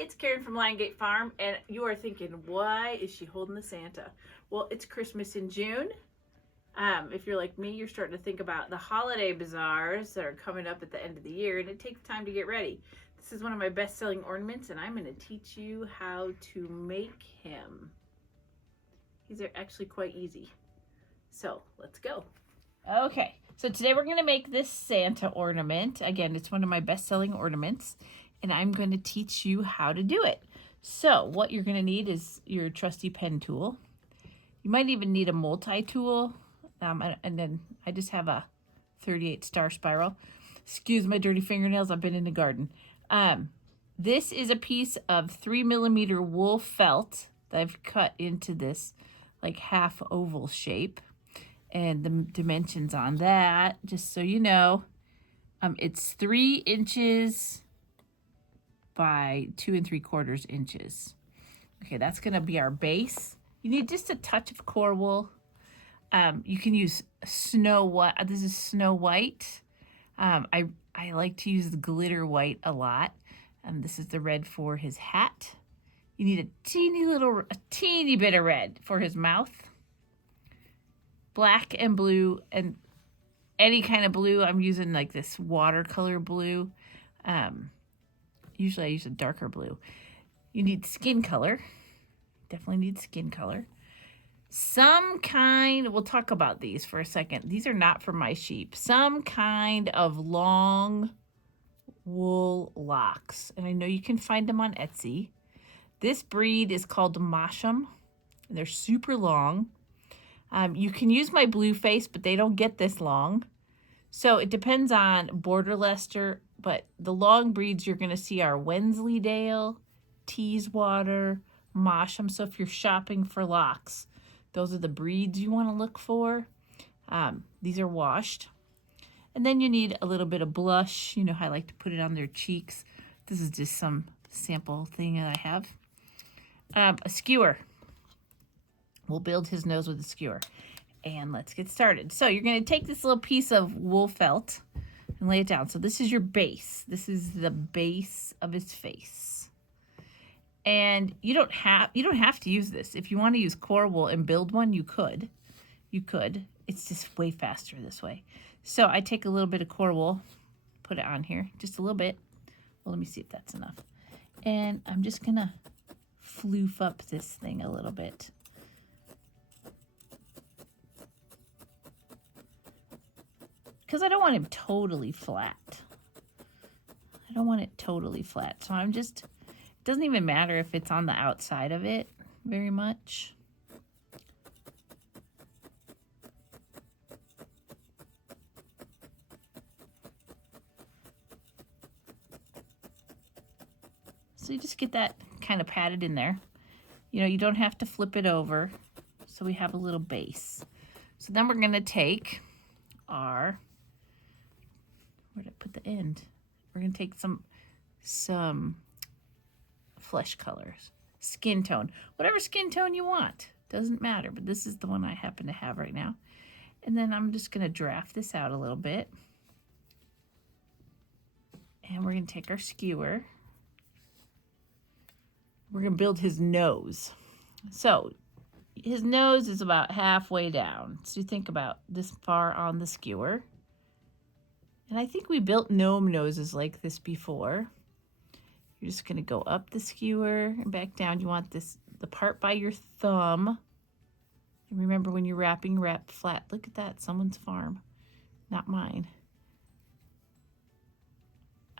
it's Karen from Liongate Farm, and you are thinking, why is she holding the Santa? Well, it's Christmas in June. If you're like me, you're starting to think about the holiday bazaars that are coming up at the end of the year, and it takes time to get ready. This is one of my best-selling ornaments, and I'm going to teach you how to make him. These are actually quite easy. So, let's go. Okay, so today we're going to make this Santa ornament. Again, it's one of my best-selling ornaments, and I'm going to teach you how to do it. So what you're going to need is your trusty pen tool. You might even need a multi-tool, and then I just have a 38 star spiral. Excuse my dirty fingernails, I've been in the garden. This is a piece of 3mm wool felt that I've cut into this like half oval shape. And the dimensions on that, just so you know, it's 3 inches by 2 3/4 inches. Okay, that's gonna be our base. You need just a touch of core wool. You can use snow white. This is snow white. I like to use the glitter white a lot. This is the red for his hat. You need a teeny bit of red for his mouth. Black and blue, and any kind of blue. I'm using like this watercolor blue. Usually I use a darker blue. You need skin color. Definitely need skin color. Some kind, we'll talk about these for a second. These are not for my sheep. Some kind of long wool locks. And I know you can find them on Etsy. This breed is called Mosham, and they're super long. You can use my blue face, but they don't get this long. So it depends on border Leicester, but the long breeds you're going to see are Wensleydale, Teeswater, Mosham. So if you're shopping for locks, those are the breeds you want to look for. These are washed. And then you need a little bit of blush. You know how I like to put it on their cheeks. This is just some sample thing that I have. A skewer. We'll build his nose with a skewer. And let's get started. So you're going to take this little piece of wool felt and lay it down. So this is your base. This is the base of his face. And you don't have to use this. If you want to use core wool and build one, you could. You could. It's just way faster this way. So I take a little bit of core wool, put it on here, just a little bit. Well, let me see if that's enough. And I'm just going to floof up this thing a little bit. Because I don't want him totally flat. I don't want it totally flat. So I'm just, it doesn't even matter if it's on the outside of it very much. So you just get that kind of patted in there. You know, you don't have to flip it over. So we have a little base. So then we're going to take our, where did I put the end? We're going to take some flesh colors, skin tone, whatever skin tone you want. Doesn't matter, but this is the one I happen to have right now. And then I'm just going to draft this out a little bit. And we're going to take our skewer. We're going to build his nose. So his nose is about halfway down. So you think about this far on the skewer. And I think we built gnome noses like this before. You're just going to go up the skewer and back down. You want the part by your thumb. And remember, when you're wrapping, wrap flat. Look at that, someone's farm, not mine.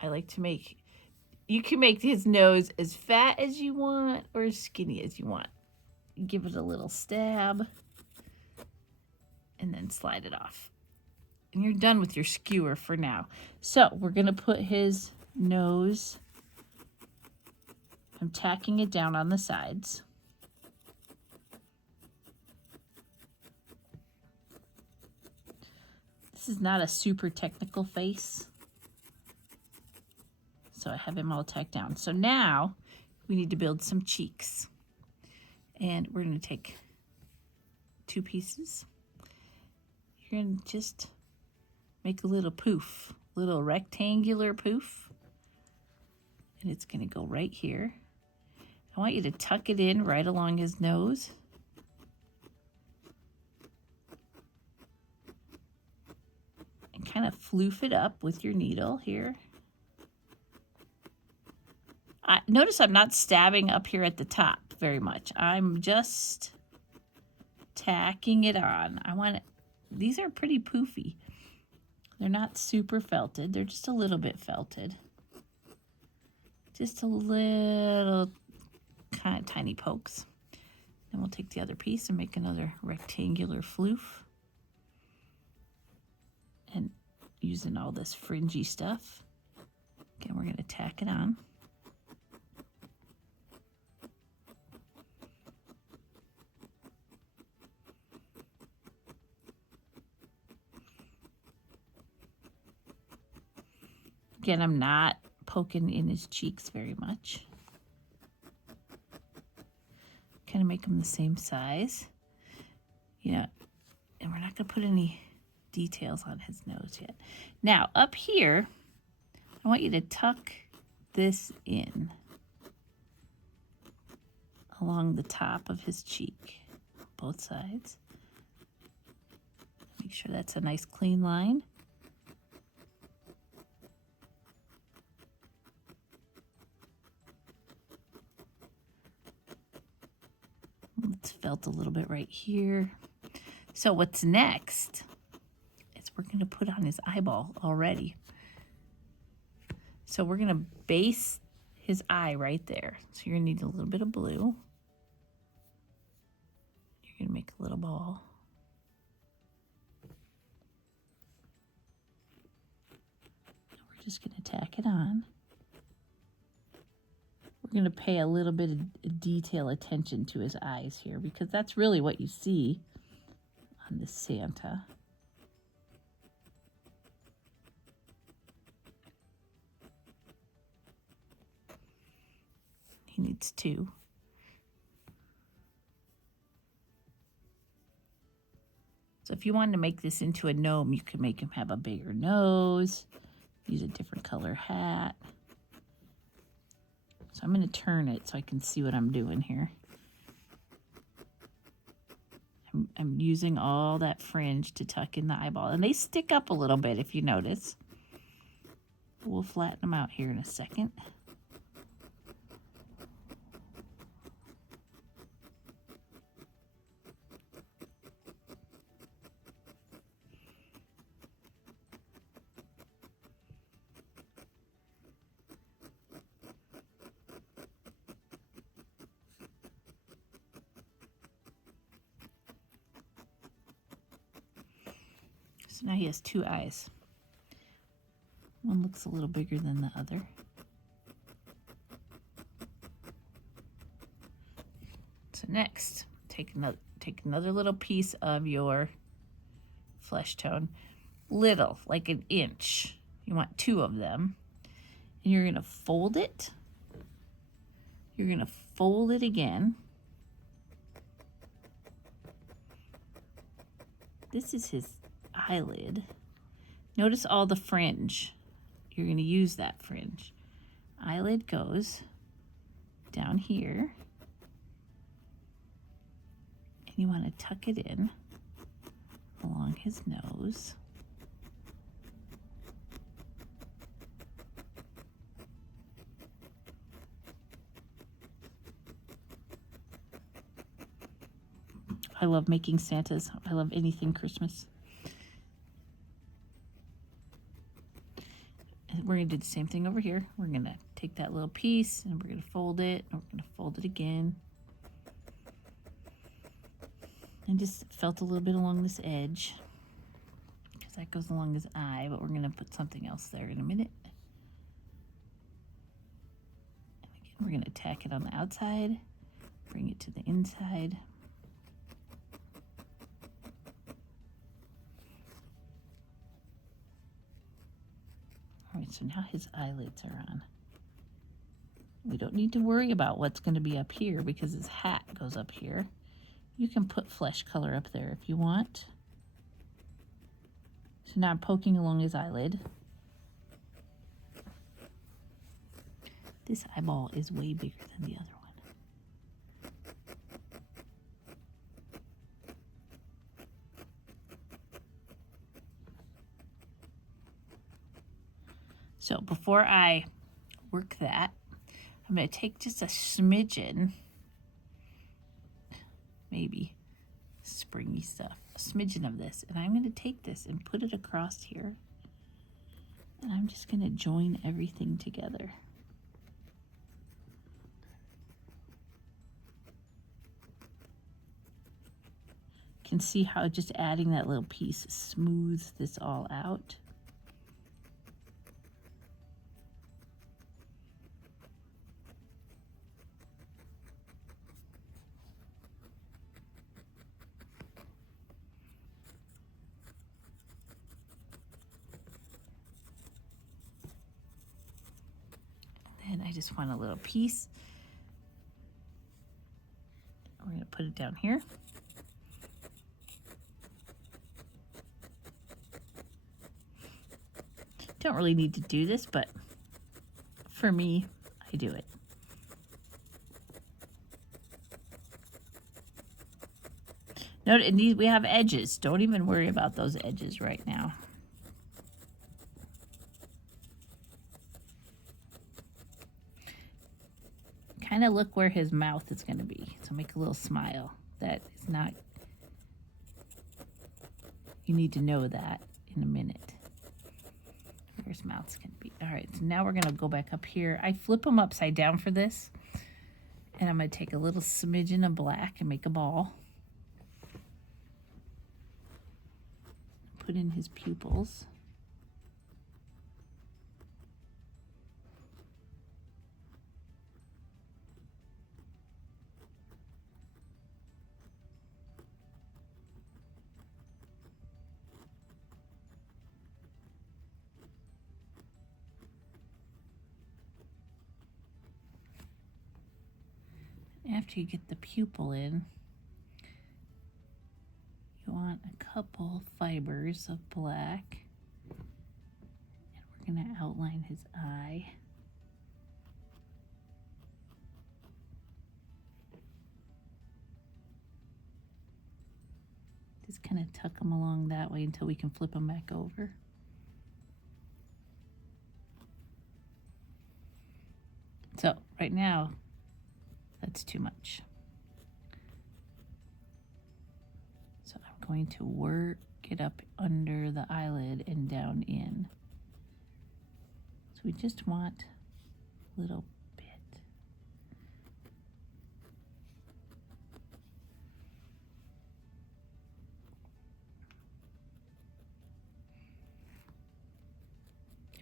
I like to make, you can make his nose as fat as you want or as skinny as you want. Give it a little stab and then slide it off. And you're done with your skewer for now. So we're going to put his nose. I'm tacking it down on the sides. This is not a super technical face. So I have him all tacked down. So now we need to build some cheeks. And we're going to take 2 pieces. You're going to just make a little poof, little rectangular poof. And it's going to go right here. I want you to tuck it in right along his nose. And kind of floof it up with your needle here. Notice I'm not stabbing up here at the top very much. I'm just tacking it on. These are pretty poofy. They're not super felted. They're just a little bit felted. Just a little kind of tiny pokes. Then we'll take the other piece and make another rectangular floof. And using all this fringy stuff. Again, we're going to tack it on. Again, I'm not poking in his cheeks very much. Kind of make them the same size. Yeah, and we're not going to put any details on his nose yet. Now, up here, I want you to tuck this in along the top of his cheek, both sides. Make sure that's a nice clean line. It's felt a little bit right here. So what's next is we're going to put on his eyeball already. So we're going to base his eye right there. So you're going to need a little bit of blue. You're going to make a little ball. We're just going to tack it on. We're going to pay a little bit of detail attention to his eyes here because that's really what you see on this Santa. He needs two. So if you wanted to make this into a gnome, you could make him have a bigger nose, use a different color hat. So I'm going to turn it so I can see what I'm doing here. I'm using all that fringe to tuck in the eyeball. And they stick up a little bit if you notice. We'll flatten them out here in a second. So now he has two eyes. One looks a little bigger than the other. So next, take another little piece of your flesh tone. Little, like an inch. You want two of them. And you're going to fold it. You're going to fold it again. This is his eyelid. Notice all the fringe. You're going to use that fringe. Eyelid goes down here. And you want to tuck it in along his nose. I love making Santas. I love anything Christmas. And we're going to do the same thing over here. We're going to take that little piece and we're going to fold it. And we're going to fold it again. And just felt a little bit along this edge because that goes along his eye, but we're going to put something else there in a minute. And again, we're going to tack it on the outside, bring it to the inside. All right, so now his eyelids are on. We don't need to worry about what's going to be up here because his hat goes up here. You can put flesh color up there if you want. So now I'm poking along his eyelid. This eyeball is way bigger than the other one. before I work that, I'm going to take just a smidgen, maybe springy stuff, a smidgen of this, and I'm going to take this and put it across here, and I'm just going to join everything together. You can see how just adding that little piece smooths this all out. And I just want a little piece. We're going to put it down here. Don't really need to do this, but for me, I do it. Note, we have edges. Don't even worry about those edges right now. Kind of look where his mouth is going to be. So make a little smile. That is not, you need to know that in a minute. Where his mouth's going to be. All right, so now we're going to go back up here. I flip them upside down for this. And I'm going to take a little smidgen of black and make a ball. Put in his pupils. After you get the pupil in, you want a couple fibers of black, and we're going to outline his eye. Just kind of tuck them along that way until we can flip them back over. So right now, that's too much. So I'm going to work it up under the eyelid and down in. So we just want a little bit.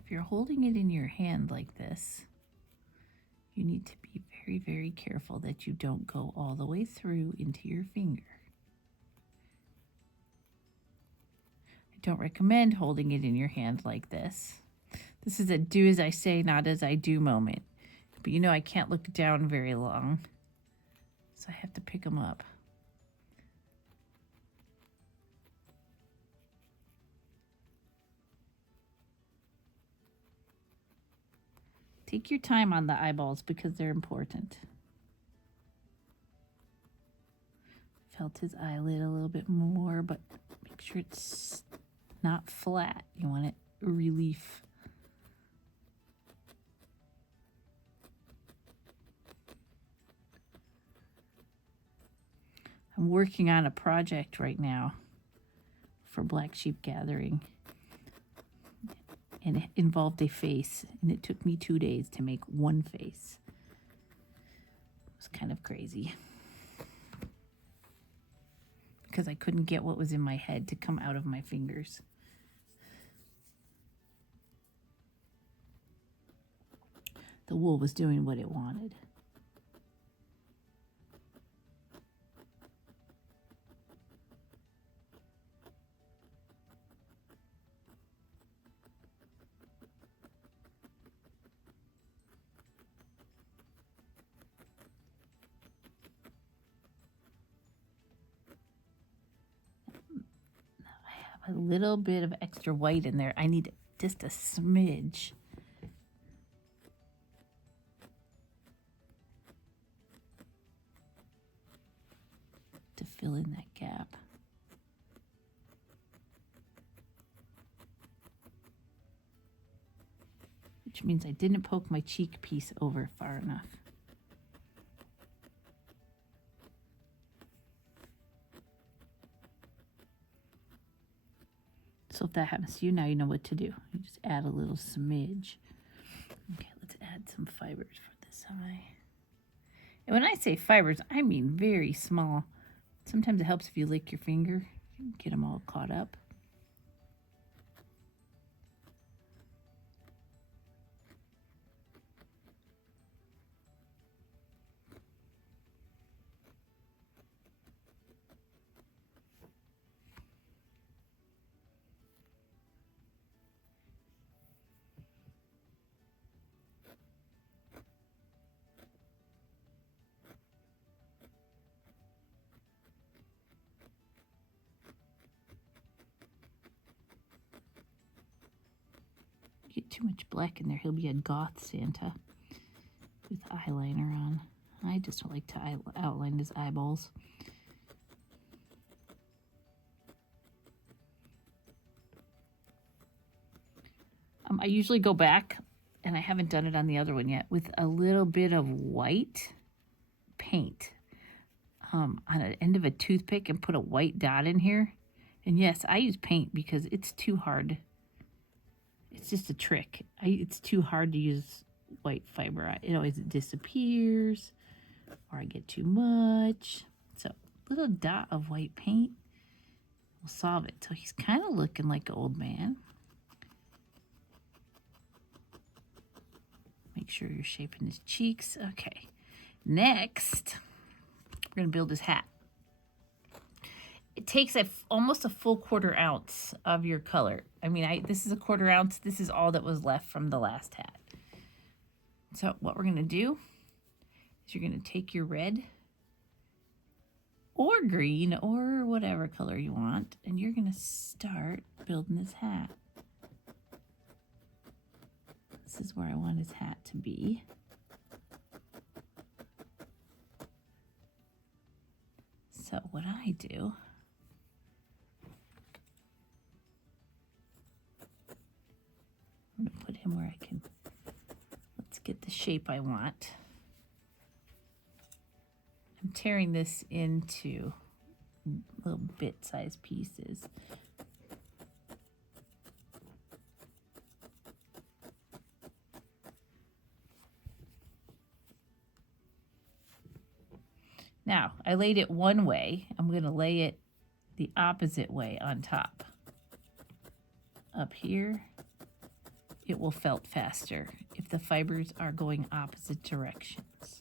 If you're holding it in your hand like this, you need to be very, very careful that you don't go all the way through into your finger. I don't recommend holding it in your hand like this. This is a do as I say, not as I do moment. But you know I can't look down very long, so I have to pick them up. Take your time on the eyeballs because they're important. Felt his eyelid a little bit more, but make sure it's not flat. You want it relief. I'm working on a project right now for Black Sheep Gathering. And it involved a face, and it took me 2 days to make one face. It was kind of crazy because I couldn't get what was in my head to come out of my fingers. The wool was doing what it wanted. A little bit of extra white in there. I need just a smidge. To fill in that gap. Which means I didn't poke my cheek piece over far enough. So if that happens to you, now you know what to do. You just add a little smidge. Okay, let's add some fibers for this eye. And when I say fibers, I mean very small. Sometimes it helps if you lick your finger, get them all caught up. Get too much black in there, he'll be a goth Santa with eyeliner on. I just don't like to outline his eyeballs. I usually go back, and I haven't done it on the other one yet, with a little bit of white paint on the end of a toothpick and put a white dot in here. And yes, I use paint because it's too hard. It's just a trick. It's too hard to use white Fiberart. It always disappears, or I get too much. So a little dot of white paint will solve it. So he's kind of looking like an old man. Make sure you're shaping his cheeks. Okay. Next, we're going to build his hat. It takes almost a full 1/4 ounce of your color. I mean, this is a 1/4 ounce. This is all that was left from the last hat. So what we're going to do is you're going to take your red or green or whatever color you want, and you're going to start building this hat. This is where I want his hat to be. So what I do, I'm going to put him where I can, let's get the shape I want. I'm tearing this into little bit-sized pieces. Now, I laid it one way. I'm going to lay it the opposite way on top. Up here, it will felt faster if the fibers are going opposite directions,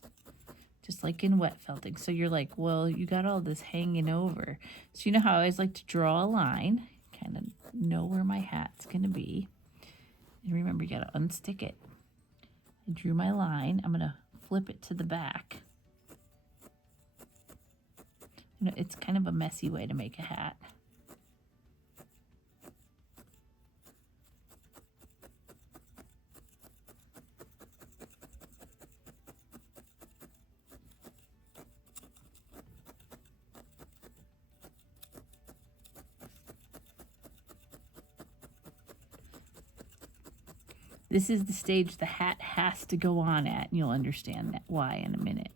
just like in wet felting. So you're like, well, you got all this hanging over. So you know how I always like to draw a line, kind of know where my hat's going to be. And remember, you got to unstick it. I drew my line. I'm going to flip it to the back. You know, it's kind of a messy way to make a hat. This is the stage the hat has to go on at, and you'll understand that why in a minute.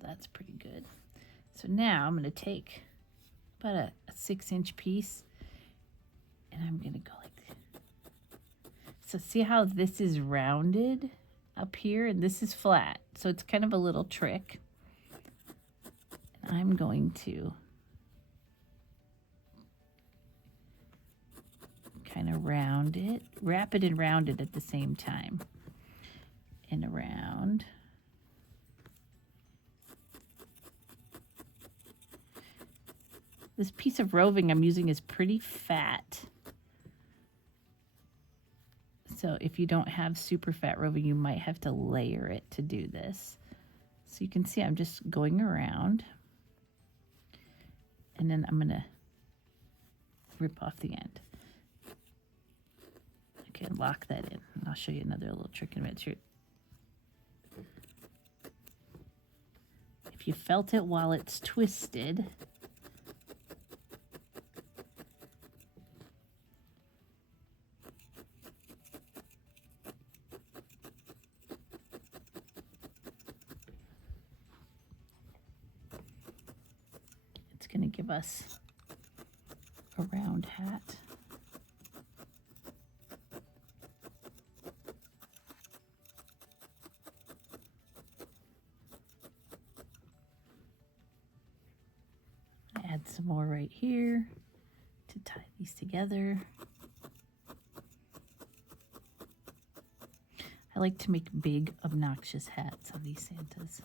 That's pretty good. So now I'm going to take about a 6-inch piece, and I'm going to go like this. So see how this is rounded up here, and this is flat. So it's kind of a little trick. And I'm going to kind of round it, wrap it and round it at the same time. And around. This piece of roving I'm using is pretty fat. So if you don't have super fat roving, you might have to layer it to do this. So you can see I'm just going around. And then I'm going to rip off the end. Okay, lock that in. And I'll show you another little trick in a minute. you felt it while it's twisted, it's going to give us a round hat. Add some more right here to tie these together. I like to make big, obnoxious hats of these Santas.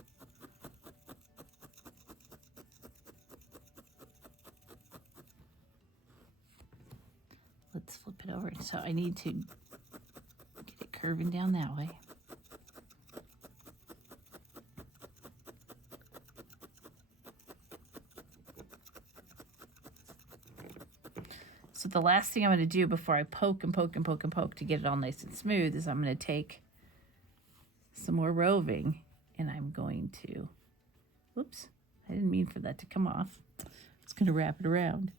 Let's flip it over. So I need to get it curving down that way. So the last thing I'm going to do before I poke and poke and poke and poke to get it all nice and smooth is I'm going to take some more roving and I'm going to, whoops, I didn't mean for that to come off. I was going to wrap it around.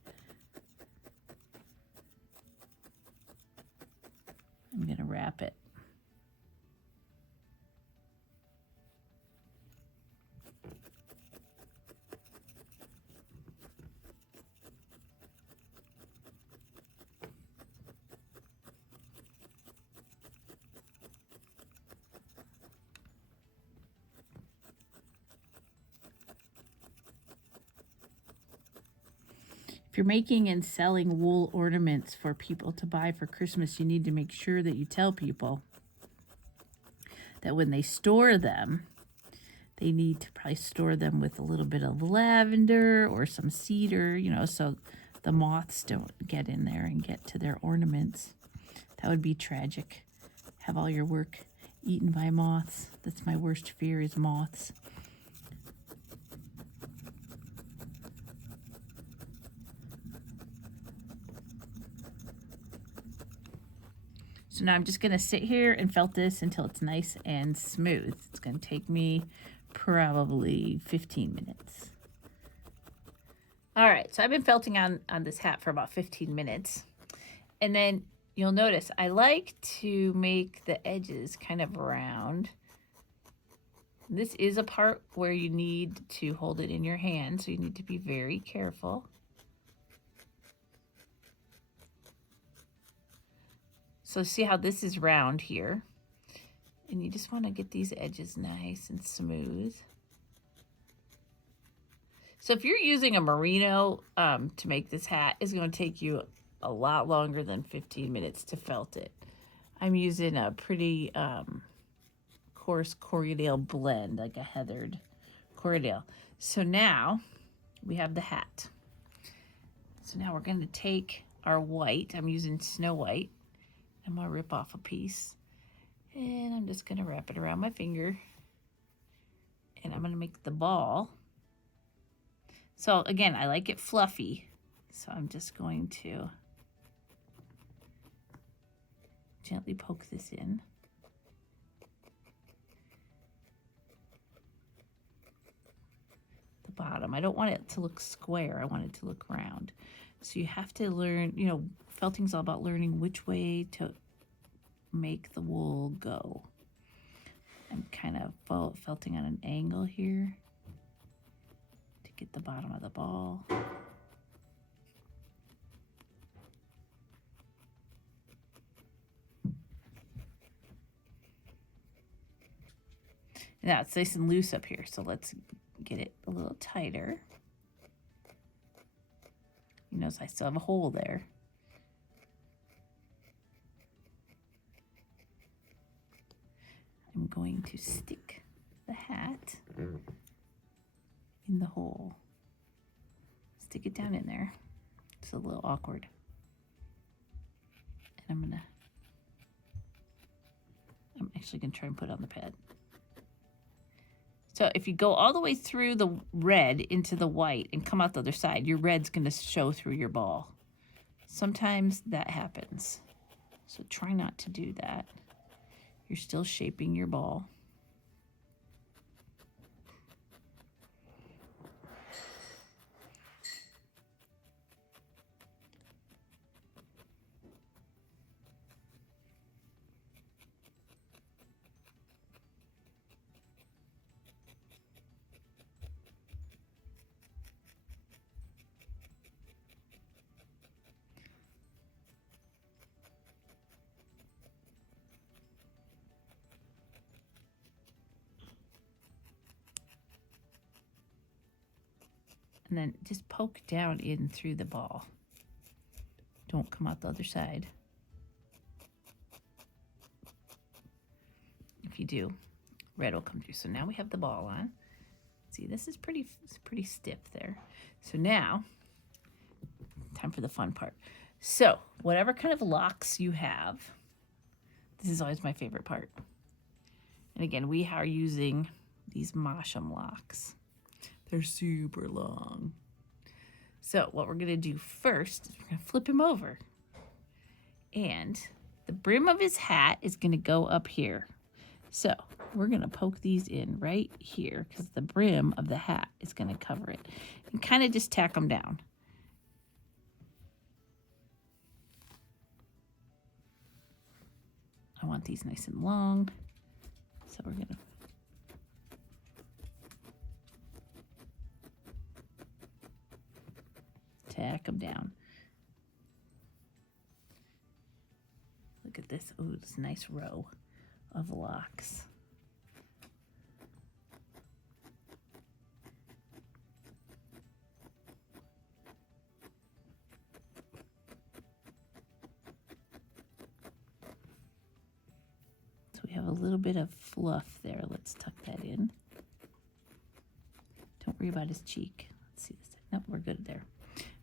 I'm going to wrap it. If you're making and selling wool ornaments for people to buy for Christmas, you need to make sure that you tell people that when they store them, they need to probably store them with a little bit of lavender or some cedar, you know, so the moths don't get in there and get to their ornaments. That would be tragic. Have all your work eaten by moths. That's my worst fear, is moths. So now I'm just going to sit here and felt this until it's nice and smooth. It's going to take me probably 15 minutes. All right, so I've been felting on this hat for about 15 minutes. And then you'll notice I like to make the edges kind of round. This is a part where you need to hold it in your hand, so you need to be very careful. So see how this is round here, and you just want to get these edges nice and smooth. So if you're using a merino to make this hat, it's going to take you a lot longer than 15 minutes to felt it. I'm using a pretty coarse Corriedale blend, like a heathered Corriedale. So now we have the hat. So now we're going to take our white. I'm using Snow White. I'm going to rip off a piece, and I'm just going to wrap it around my finger, and I'm going to make the ball. So again, I like it fluffy, so I'm just going to gently poke this in. The bottom. I don't want it to look square. I want it to look round. So you have to learn, you know, felting's all about learning which way to make the wool go. I'm kind of felting on an angle here to get the bottom of the ball. Now it's nice and loose up here, so let's get it a little tighter. You notice I still have a hole there. I'm going to stick the hat in the hole. Stick it down in there. It's a little awkward. And I'm actually gonna try and put it on the pad. So if you go all the way through the red into the white and come out the other side, your red's gonna show through your ball. Sometimes that happens. So try not to do that. You're still shaping your ball. And then just poke down in through the ball. Don't come out the other side. If you do, red will come through. So now we have the ball on. See, this is pretty stiff there. So now, time for the fun part. So whatever kind of locks you have, this is always my favorite part. And again, we are using these Mosham locks. They're super long. So what we're gonna do first is we're gonna flip him over. And the brim of his hat is gonna go up here. So we're gonna poke these in right here because the brim of the hat is gonna cover it. And kind of just tack them down. I want these nice and long. So we're gonna tack them down. Look at this. Ooh, this nice row of locks. So we have a little bit of fluff there. Let's tuck that in. Don't worry about his cheek. Let's see this. Nope, we're good there.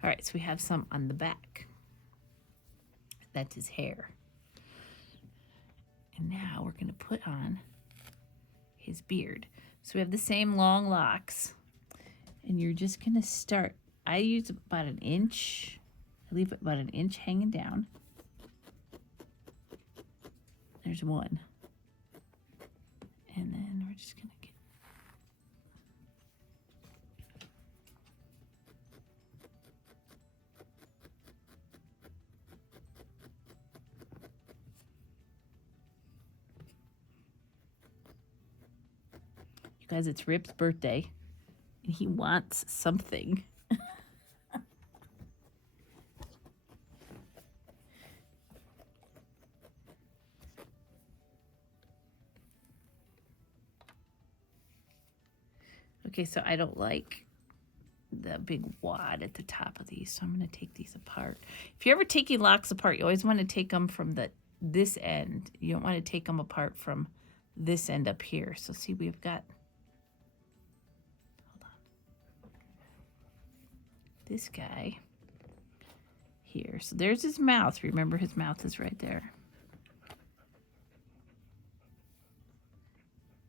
All right, so we have some on the back. That's his hair. And now we're going to put on his beard. So we have the same long locks. And you're just going to start. I use about an inch. I leave it about an inch hanging down. There's one. And then we're just going to get. You guys, it's Rip's birthday. And he wants something. Okay, so I don't like the big wad at the top of these, so I'm going to take these apart. If you're ever taking locks apart, you always want to take them from this end. You don't want to take them apart from this end up here. So see, we've got, hold on, this guy here. So there's his mouth. Remember, his mouth is right there.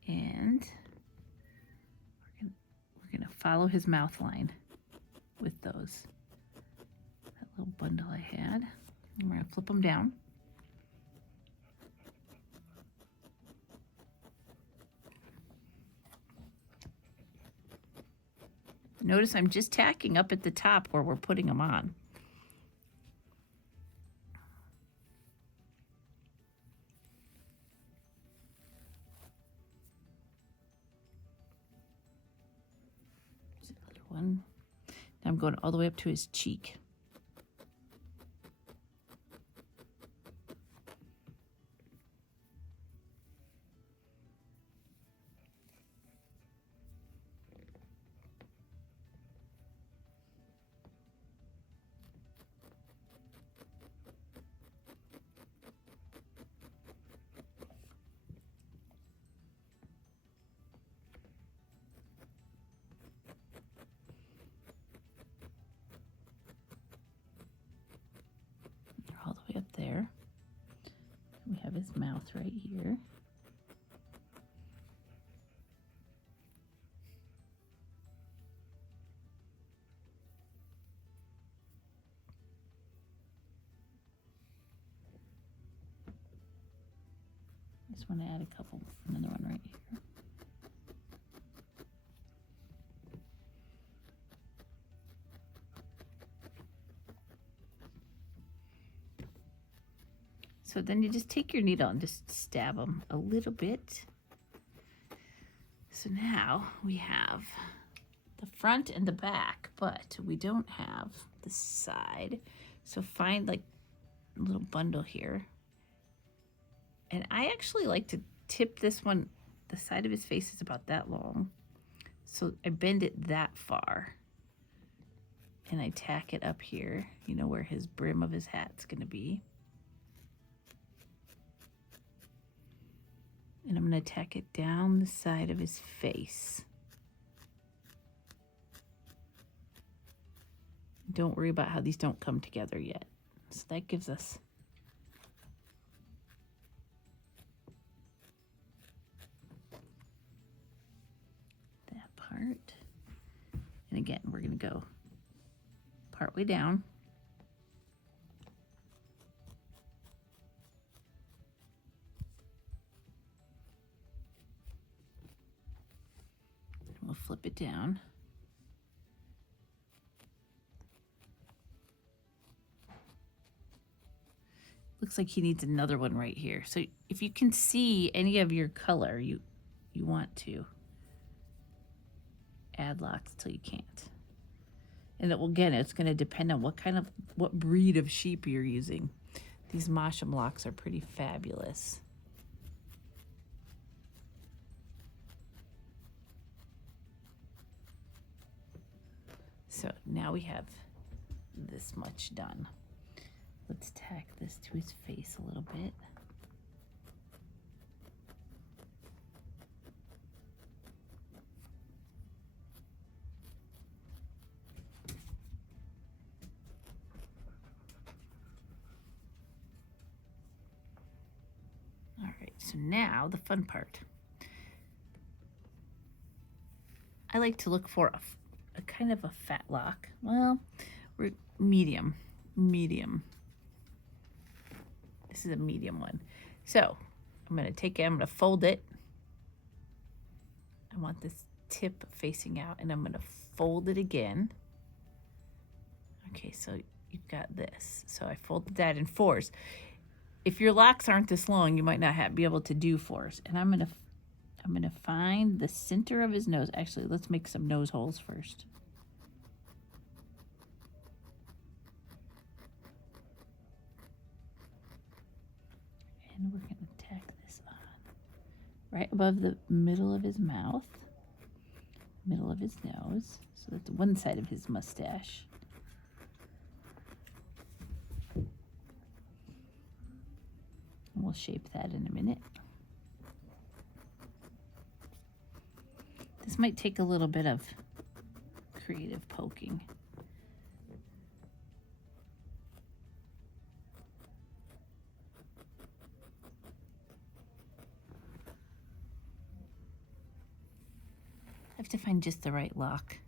And we're going to follow his mouth line with those. That little bundle I had. And we're going to flip them down. Notice I'm just tacking up at the top where we're putting them on. There's another one. Now I'm going all the way up to his cheek. All the way up there. We have his mouth right here. I just want to add a couple, another one right here. So then you just take your needle and just stab them a little bit. So now we have the front and the back, but we don't have the side. So find like a little bundle here. And I actually like to tip this one, the side of his face is about that long. So I bend it that far. and I tack it up here, you know, where his brim of his hat's going to be. And I'm going to tack it down the side of his face. Don't worry about how these don't come together yet. So that gives us that part. And again, we're going to go part way down. And we'll flip it down. Looks like he needs another one right here. So if you can see any of your color, you want to add lots till you can't. And it will, again, it's going to depend on what breed of sheep you're using. These Masham locks are pretty fabulous. So now we have this much done. Let's tack this to his face a little bit. All right, so now the fun part. I like to look for a kind of a fat lock. Well, we're medium. This is a medium one. So I'm going to take it, I'm going to fold it. I want this tip facing out, and I'm going to fold it again. Okay, so you've got this. So I folded that in fours. If your locks aren't this long, you might not be able to do fours. And I'm going to find the center of his nose. Actually, let's make some nose holes first. And we're going to tack this on right above the middle of his mouth, middle of his nose. So that's one side of his mustache. And we'll shape that in a minute. This might take a little bit of creative poking. I have to find just the right lock.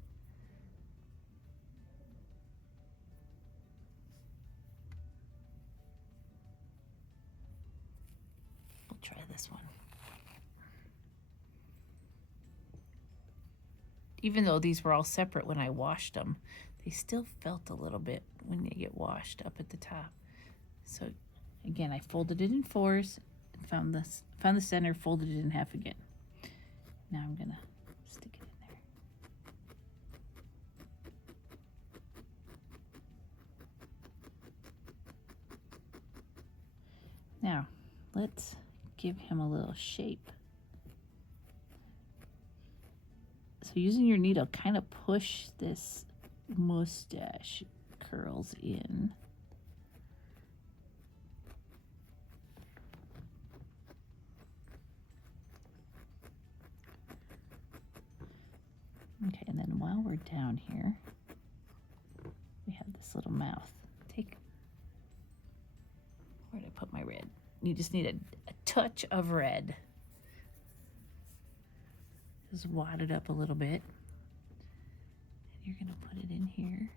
We'll try this one. Even though these were all separate when I washed them, they still felt a little bit when they get washed up at the top. So again, I folded it in fours and found the center, folded it in half again. Now I'm gonna stick it in there. Now, let's give him a little shape. So using your needle, kind of push this mustache curls in. Okay, and then while we're down here, we have this little mouth. Where did I put my red? You just need a touch of red. Just wad it up a little bit. And you're going to put it in here.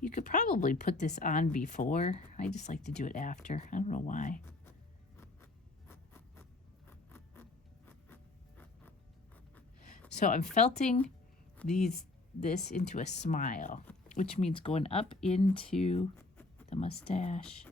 You could probably put this on before. I just like to do it after. I don't know why. So I'm felting this into a smile, which means going up into the mustache.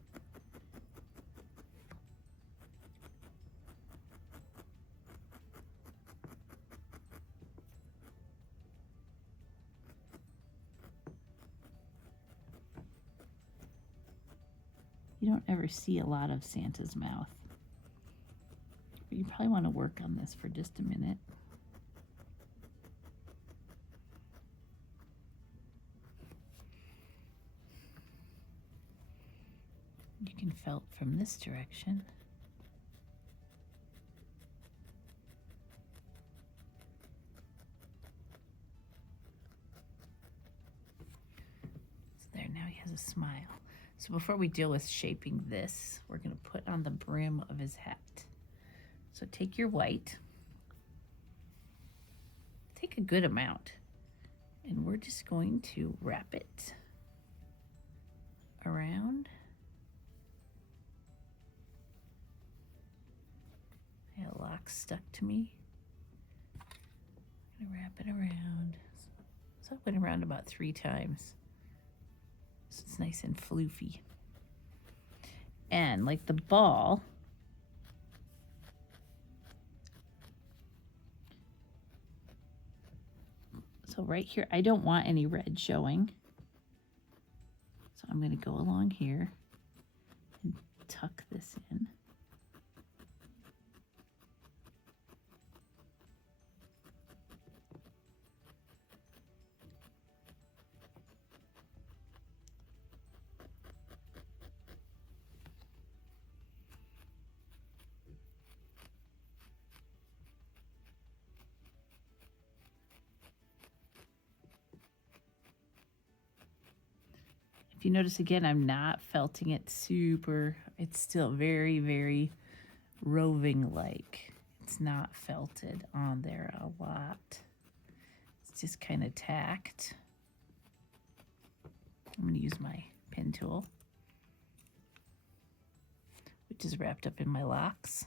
You don't ever see a lot of Santa's mouth, but you probably want to work on this for just a minute. You can felt from this direction. So there, now he has a smile. So before we deal with shaping this, we're going to put on the brim of his hat. So take your white, take a good amount, and we're just going to wrap it around. I had a lock stuck to me. I'm gonna wrap it around. So I went around about 3 times. So it's nice and floofy. And like the ball, so right here, I don't want any red showing. So I'm gonna go along here and tuck this in. If you notice again, I'm not felting it super, it's still very, very roving like. It's not felted on there a lot. It's just kind of tacked. I'm going to use my pen tool, which is wrapped up in my locks.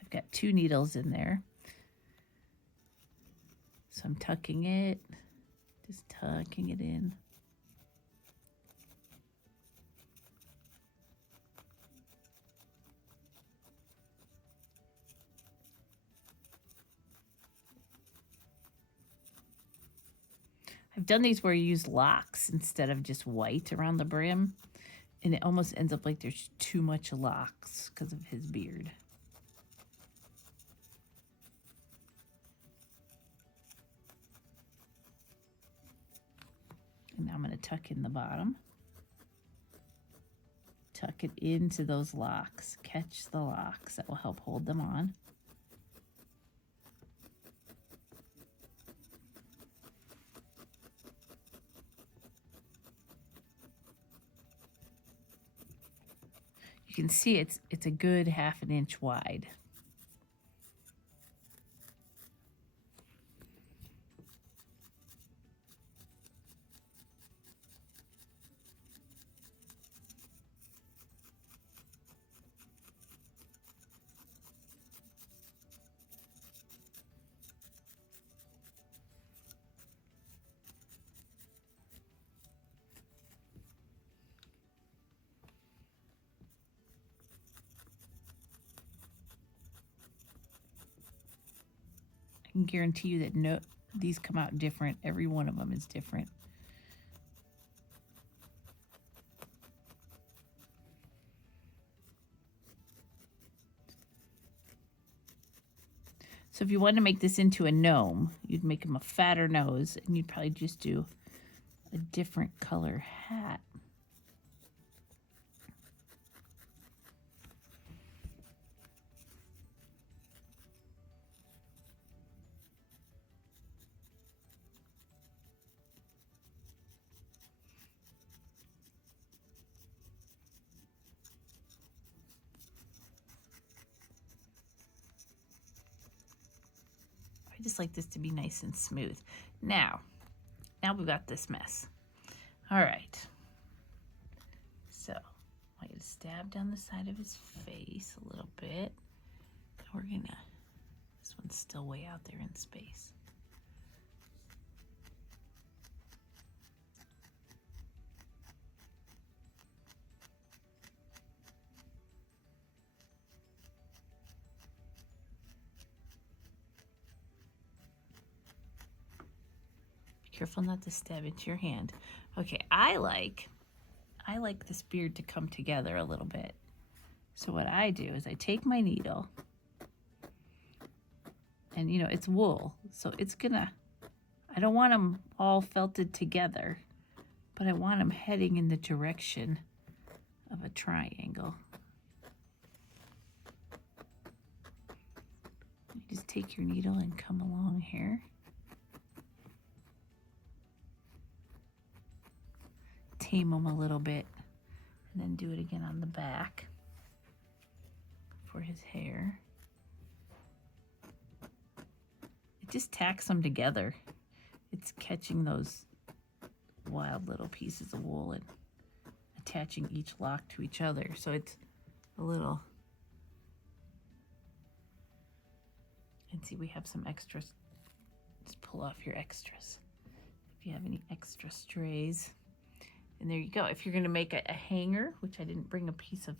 I've got 2 needles in there. So I'm tucking it, just tucking it in. I've done these where you use locks instead of just white around the brim, and it almost ends up like there's too much locks because of his beard. And now I'm going to tuck in the bottom. Tuck it into those locks. Catch the locks. That will help hold them on. You can see it's a good 1/2 inch wide. I can guarantee you that these come out different. Every one of them is different. So if you wanted to make this into a gnome, you'd make him a fatter nose, and you'd probably just do a different color hat. I just like this to be nice and smooth. Now we've got this mess. All right. So I'm going to stab down the side of his face a little bit. We're gonna, this one's still way out there in space. Careful not to stab into your hand. Okay, I like this beard to come together a little bit. So what I do is I take my needle And you know, it's wool, so it's gonna, I don't want them all felted together, but I want them heading in the direction of a triangle. You just take your needle and come along here. Tame them a little bit, and then do it again on the back for his hair. It just tacks them together. It's catching those wild little pieces of wool and attaching each lock to each other. So it's a little, and see, we have some extras. Just pull off your extras if you have any extra strays. And there you go. If you're going to make a hanger, which I didn't bring a piece of,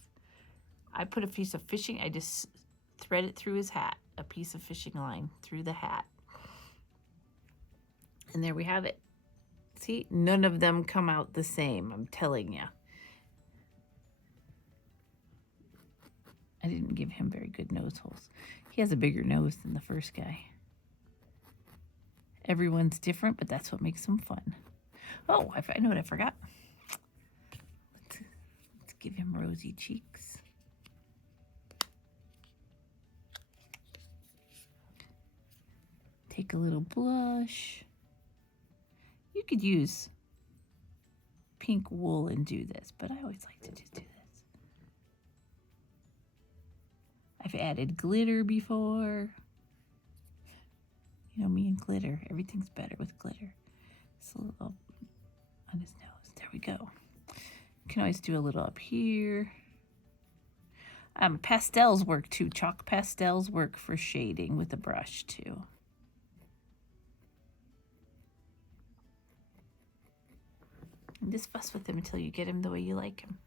I put a piece of fishing, I just thread it through his hat, a piece of fishing line through the hat. And there we have it. See, none of them come out the same, I'm telling you. I didn't give him very good nose holes. He has a bigger nose than the first guy. Everyone's different, but that's what makes them fun. Oh, I know what I forgot. Let's give him rosy cheeks. Take a little blush. You could use pink wool and do this, but I always like to just do this. I've added glitter before. You know me and glitter. Everything's better with glitter. It's a little on his nose. There we go. You can always do a little up here. Pastels work too. Chalk pastels work for shading with a brush too. And just fuss with him until you get him the way you like him.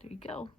There you go.